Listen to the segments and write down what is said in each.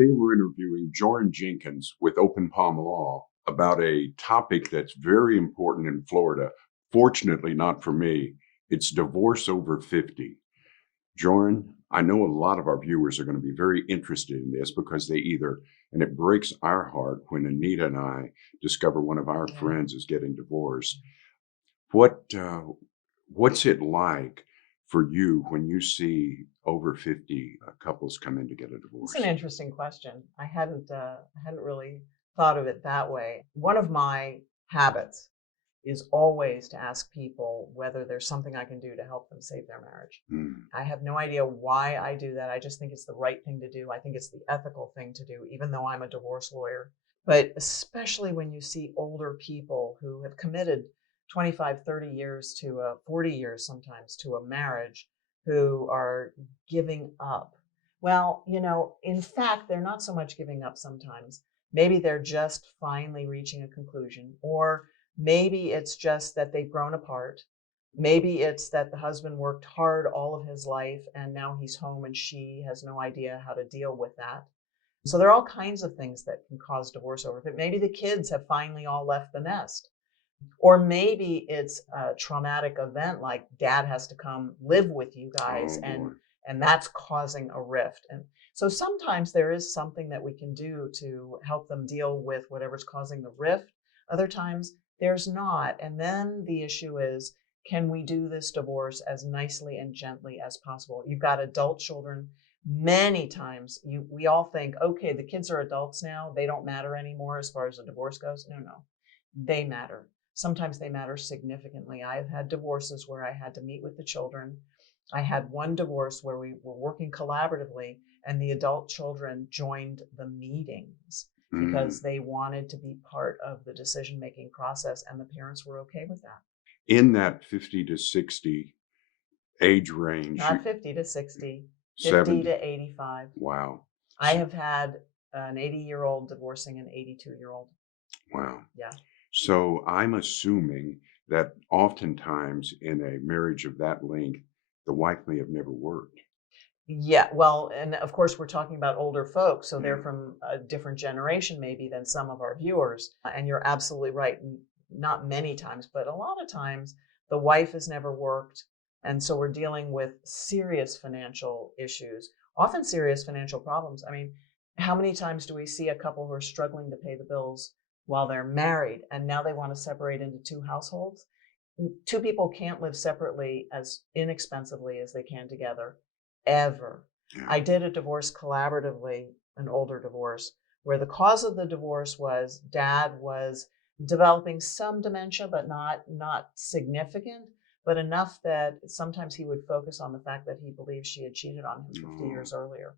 Today we're interviewing Joryn Jenkins with Open Palm Law about a topic that's very important in Florida. Fortunately, not for me. It's divorce over 50. Joryn, I know a lot of our viewers are going to be very interested in this because and it breaks our heart when Anita and I discover one of our Yeah. friends is getting divorced. What what's it like for you when you see over 50 couples come in to get a It's an divorce? interesting question. I hadn't really thought of it that way. One of my habits is always to ask people whether there's something I can do to help them save their marriage. Mm, I have no idea why I do that. I just think it's the right thing to do. I think it's the ethical thing to do, even though I'm a divorce lawyer. But especially when you see older people who have committed 25, 30 years to 40 years sometimes to a marriage who are giving up. Well, in fact, they're not so much giving up sometimes. Maybe they're just finally reaching a conclusion, or maybe it's just that they've grown apart. Maybe it's that the husband worked hard all of his life and now he's home and she has no idea how to deal with that. So there are all kinds of things that can cause divorce over it. Maybe the kids have finally all left the nest. Or maybe it's a traumatic event like dad has to come live with you guys oh boy. and that's causing a rift. And so sometimes there is something that we can do to help them deal with whatever's causing the rift. Other times there's not. And then the issue is, can we do this divorce as nicely and gently as possible? You've got adult children. Many times we all think, okay, the kids are adults now. They don't matter anymore as far as the divorce goes. No, they matter. Sometimes they matter significantly. I've had divorces where I had to meet with the children. I had one divorce where we were working collaboratively and the adult children joined the meetings because Mm. they wanted to be part of the decision-making process and the parents were okay with that. In that 50 to 60 age range, Not 50 to 60, 50 to 70, 85. wow. I S- have had an 80-year-old divorcing an 82-year-old. Wow. Yeah. So I'm assuming that oftentimes in a marriage of that length, the wife may have never worked. Yeah, well, and of course, we're talking about older folks, so they're Yeah. from a different generation maybe than some of our viewers. And you're absolutely right. Not many times, but a lot of times, the wife has never worked. And so we're dealing with serious financial issues, often serious financial problems. I mean, how many times do we see a couple who are struggling to pay the bills while they're married and now they want to separate into two households? Two people can't live separately as inexpensively as they can together ever. Yeah. I did a divorce collaboratively, an older divorce, where the cause of the divorce was dad was developing some dementia, but not significant, but enough that sometimes he would focus on the fact that he believed she had cheated on him 50 Oh, years earlier.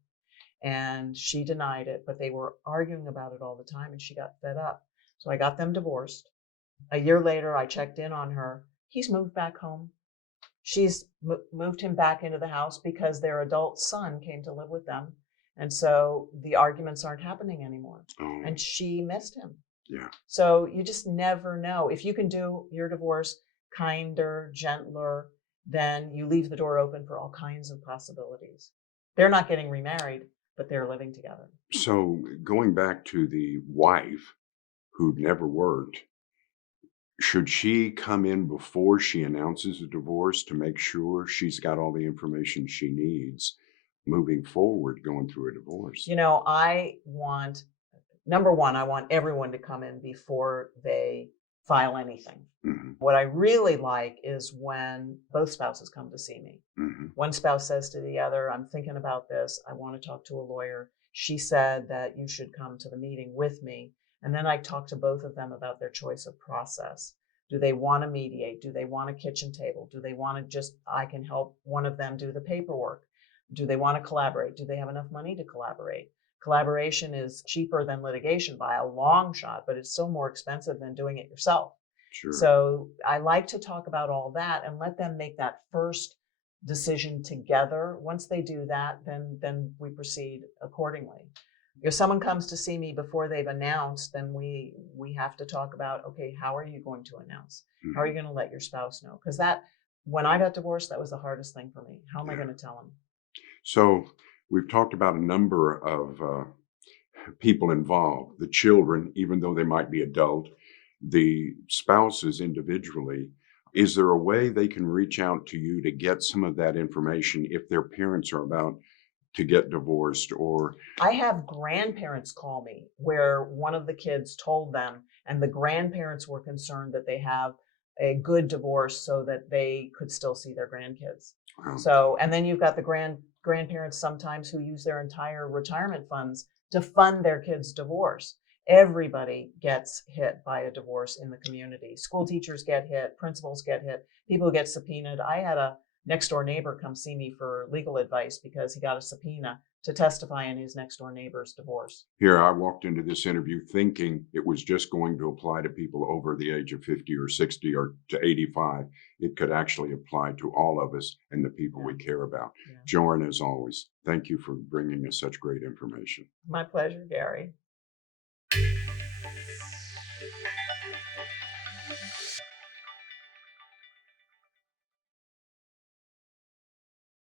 And she denied it, but they were arguing about it all the time and she got fed up. So I got them divorced. A year later, I checked in on her. He's moved back home. She's moved him back into the house because their adult son came to live with them. And so the arguments aren't happening anymore. oh, And she missed him. yeah. So you just never know. If you can do your divorce kinder, gentler, then you leave the door open for all kinds of possibilities. They're not getting remarried, but they're living together. So going back to the wife who'd never worked, should she come in before she announces a divorce to make sure she's got all the information she needs moving forward going through a divorce? I want, number one, I want everyone to come in before they file anything. Hmm. What I really like is when both spouses come to see me. Hmm. One spouse says to the other, I'm thinking about this. I want to talk to a lawyer. She said that you should come to the meeting with me. And then I talk to both of them about their choice of process. Do they want to mediate? Do they want a kitchen table? Do they want to I can help one of them do the paperwork? Do they want to collaborate? Do they have enough money to collaborate? Collaboration is cheaper than litigation by a long shot, but it's still more expensive than doing it yourself. Sure. So I like to talk about all that and let them make that first decision together. Once they do that, then we proceed accordingly. If someone comes to see me before they've announced, then we have to talk about, okay, how are you going to announce? How are you Hmm. going to let your spouse know? Because when I got divorced, that was the hardest thing for me. How am I Yeah. going to tell them? So we've talked about a number of people involved, the children, even though they might be adult, the spouses individually. Is there a way they can reach out to you to get some of that information if their parents are about to get divorced or I have grandparents call me where one of the kids told them, and the grandparents were concerned that they have a good divorce so that they could still see their grandkids. um, So, and then you've got the grandparents sometimes who use their entire retirement funds to fund their kids' divorce. Everybody gets hit by a divorce in the community. School teachers get hit, principals get hit, people get subpoenaed. I had a next door neighbor come see me for legal advice because he got a subpoena to testify in his next door neighbor's divorce. here I walked into this interview thinking it was just going to apply to people over the age of 50 or 60 or to 85. It could actually apply to all of us and the people we care about. Yeah. Joryn, as always, thank you for bringing us such great information. My pleasure, Gary.